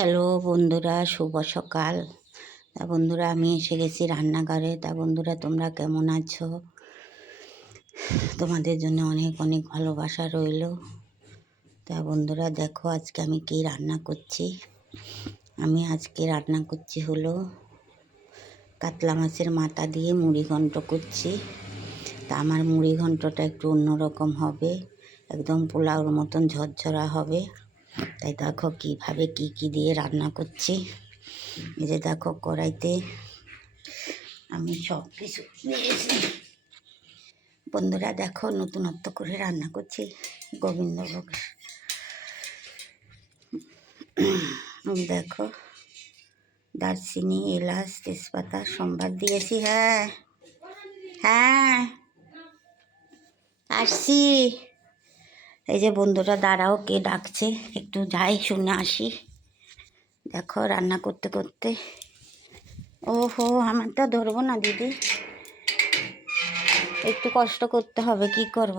Hello বন্ধুরা, শুভ সকাল। তা বন্ধুরা, আমি এসে গেছি রান্নাঘরে। তা বন্ধুরা, তোমরা কেমন আছো? তোমাদের জন্য অনেক অনেক ভালোবাসা রইল। তা বন্ধুরা, দেখো আজকে আমি কি রান্না করছি। আমি আজকে রান্না করছি হলো কাতলা মাছের মাথা দিয়ে মুড়ি ঘন্ট করছি। তা আমার মুড়ি ঘন্টটা একটু অন্যরকম হবে, একদম পোলাওর মতন ঝরঝরা হবে। তাই দেখো কীভাবে কী দিয়ে রান্না করছি। এই যে দেখো, কড়াইতে আমি সব কিছু দিয়েছি। বন্ধুরা দেখো, নতুনত্ব করে রান্না করছি গোবিন্দভোগ। দেখো, দারচিনি, এলাচ, তেজপাতা সম্বাদ দিয়েছি। হ্যাঁ হ্যাঁ, আসছি। এই যে বন্ধুরা, দাঁড়াও, কে ডাকছে, একটু যাই শুনে আসি। দেখো রান্না করতে করতে, ওহো আমারটা ধরবো না দিদি, একটু কষ্ট করতে হবে, কি করব।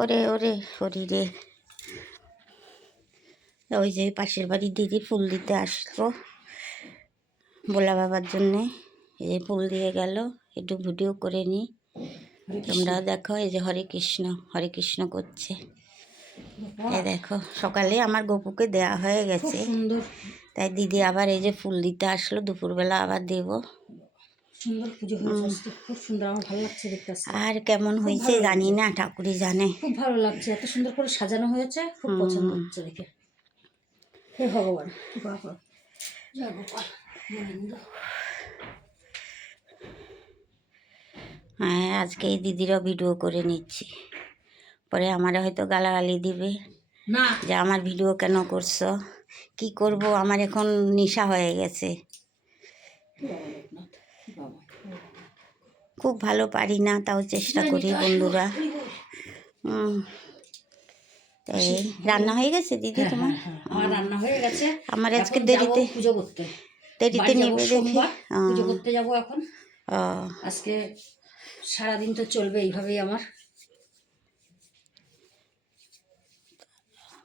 ওরে ওরে শরীরে। ওই যে পাশের বাড়ির দিদি ফুল দিতে আসলো ভোলা বাবার জন্যে। এই যে ফুল দিয়ে গেল, একটু ভিডিও করে নিই, তোমরা দেখো। এই যে হরে কৃষ্ণ করছে। এই দেখো, সকালে আমার গপুকে দেয়া হয়ে গেছে, তাই দিদি আবার এই যে ফুল দিতে আসলো, দুপুরবেলা আবার দেবো। সুন্দর পুজো হয়েছে, খুব সুন্দর, আমার ভালো লাগছে দেখতে। আর কেমন হয়েছে জানি না, ঠাকুরই জানে। খুব ভালো লাগছে, এত সুন্দর করে সাজানো হয়েছে, খুব পছন্দ হচ্ছে দেখে। হে ভগবান, কৃপা করো, জয় গোপাল গোবিন্দ। হ্যাঁ, আজকে এই দিদিরাও ভিডিও করে নিচ্ছি, পরে আমার হয়তো গালাগালি দিবে না যে আমার ভিডিও কেন করছো। কি করব, আমার এখন নেশা হয়ে গেছে। খুব ভালো পারি না, তাও চেষ্টা করি বন্ধুরা। তাই রান্না হয়ে গেছে দিদি তোমার? আমার রান্না হয়ে গেছে। আমার আজকে দেরিতে পুজো করতে, দেরিতে নেবে দেখি। পুজো করতে যাবো এখন। আজকে সারাদিন তো চলবে এইভাবেই আমার।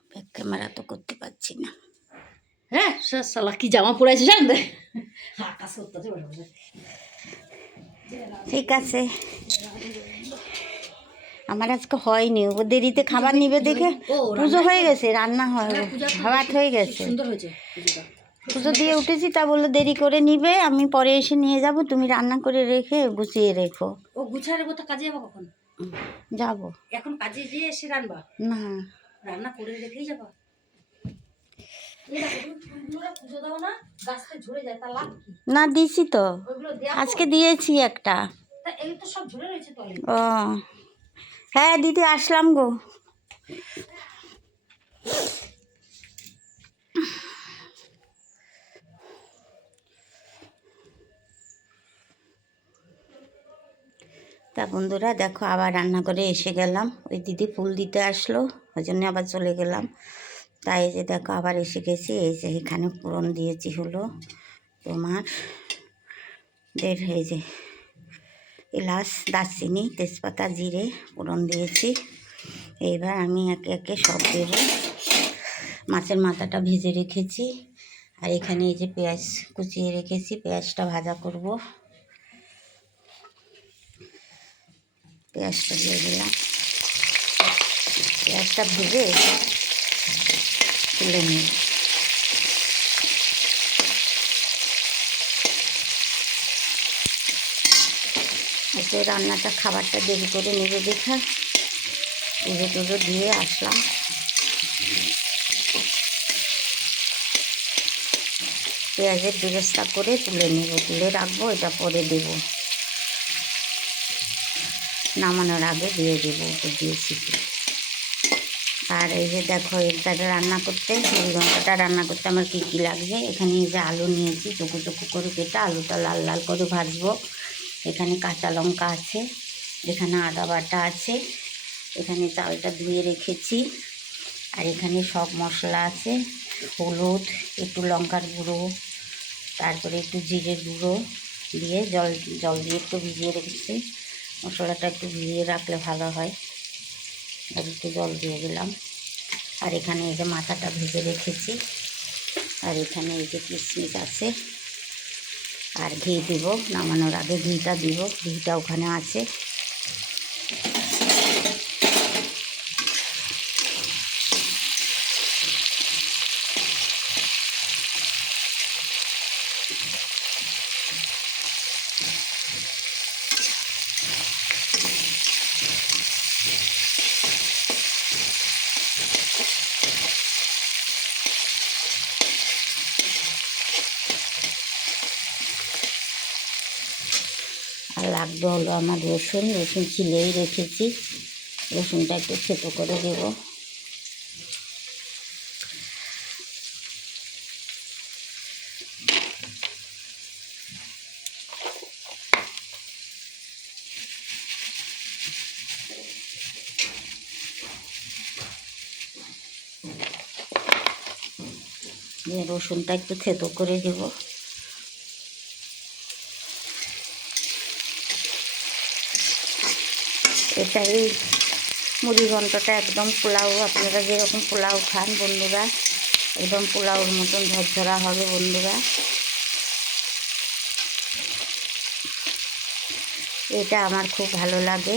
ব্যাক ক্যামেরা তো করতে পারছি না। হ্যাঁ, সালা কি জামা পরেছে জান দে। ঠিক আছে, আমার আজকে হয়নি, ও দেরিতে খাবার নিবে দেখে। পুজো হয়ে গেছে, রান্না হয়, ভাত হয়ে গেছে, সুন্দর হয়েছে পুজো দিয়ে উঠেছি। তা বললো দেরি করে নিবে, আমি পরে এসে নিয়ে যাব, তুমি রান্না করে রেখে গুছিয়ে রেখো। ও গুছিয়ে রেখো, তো কাজে যাবো কখন? যাবো এখন কাজে যেয়ে এসে রান্না? না, রান্না করে রেখেই যাবো। না দিছি তো, আজকে দিয়েছি একটা। ও হ্যাঁ দিদি, আসলাম গো। তা বন্ধুরা দেখো, আবার রান্না করে এসে গেলাম। ওই দিদি ফুল দিতে আসলো, ওই জন্য আবার চলে গেলাম। তাই যে দেখো, আবার এসে গেছি। এই যে এখানে ফোড়ন দিয়েছি হলো তোমার এই যে এলাচ, দারচিনি, তেজপাতা, জিরে ফোড়ন দিয়েছি। এইবার আমি একে একে সব দেব। মাছের মাথাটা ভেজে রেখেছি, আর এখানে এই যে পেঁয়াজ কুচিয়ে রেখেছি, পেঁয়াজটা ভাজা করব। পেঁয়াজটা দিয়ে দিলাম, পেঁয়াজটা ভেজে তুলে নিই। এতে রান্নাটা খাবারটা দেরি করে নেবে দেখা, পুজো টুজো দিয়ে আসলাম। পেঁয়াজের বেরেস্তা করে তুলে নেব, তুলে রাখবো, এটা পরে দেব, নামানোর আগে দিয়ে দেবো, ওপর দিয়েছি। আর এই যে দেখো, এটা রান্না করতে, মুড়ি ঘন্টটা রান্না করতে আমার কী কী লাগছে। এখানে এই যে আলু নিয়েছি, চোখো চোখো করে কেটে আলুটা লাল লাল করে ভাজবো। এখানে কাঁচা লঙ্কা আছে, এখানে আদা বাটা আছে, এখানে চালটা ধুয়ে রেখেছি, আর এখানে সব মশলা আছে, হলুদ, একটু লঙ্কার গুঁড়ো, তারপরে একটু জিরে গুঁড়ো দিয়ে জল দিয়ে একটু ভিজিয়ে রেখেছি। মশলাটা একটু ভিজিয়ে রাখলে ভালো হয়। আর একটু জল দিয়ে দিলাম। আর এখানে এই যে মাথাটা ভেজে রেখেছি, আর এখানে এই যে কিশমিশ আছে, আর ঘি দিব, নামানোর আগে ঘিটা দিব, ঘিটা ওখানে আছে। আর লাগবে হলো আমার রসুন, রসুন ছিলেই রেখেছি, রসুনটা একটু থেতো করে দেব। দিয়ে রসুনটা একটু থেতো করে দেব। এটাই মুড়ি ঘন্টটা একদম পোলাও, আপনারা যেরকম পোলাও খান বন্ধুরা, একদম পোলাওর মতন ঝরঝরা হবে বন্ধুরা। এটা আমার খুব ভালো লাগে,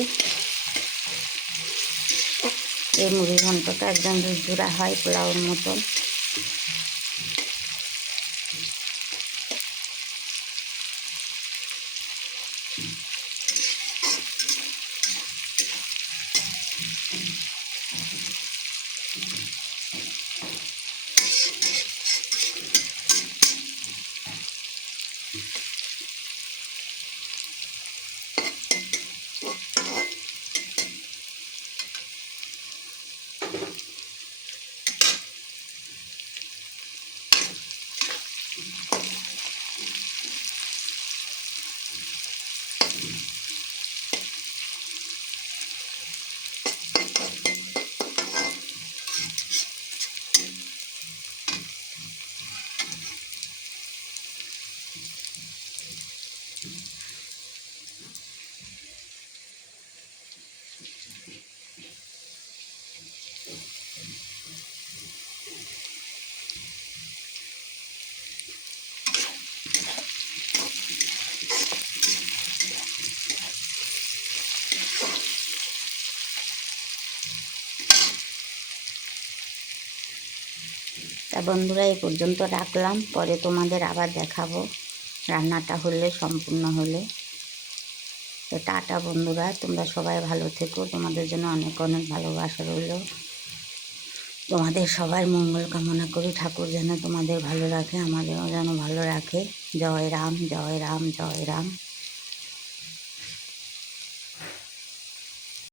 এই মুড়ি ঘন্টটা একদম ঝুরঝুরা হয় পোলাওর মতন। তা বন্ধুরা এই পর্যন্ত রাখলাম, পরে তোমাদের আবার দেখাবো রান্নাটা হলে, সম্পূর্ণ হলে। তো টাটা বন্ধুরা, তোমরা সবাই ভালো থেকো, তোমাদের জন্য অনেক অনেক ভালোবাসা রইল। তোমাদের সবার মঙ্গল কামনা করি, ঠাকুর যেন তোমাদের ভালো রাখে, আমাদেরও যেন ভালো রাখে। জয় রাম, জয় রাম, জয় রাম।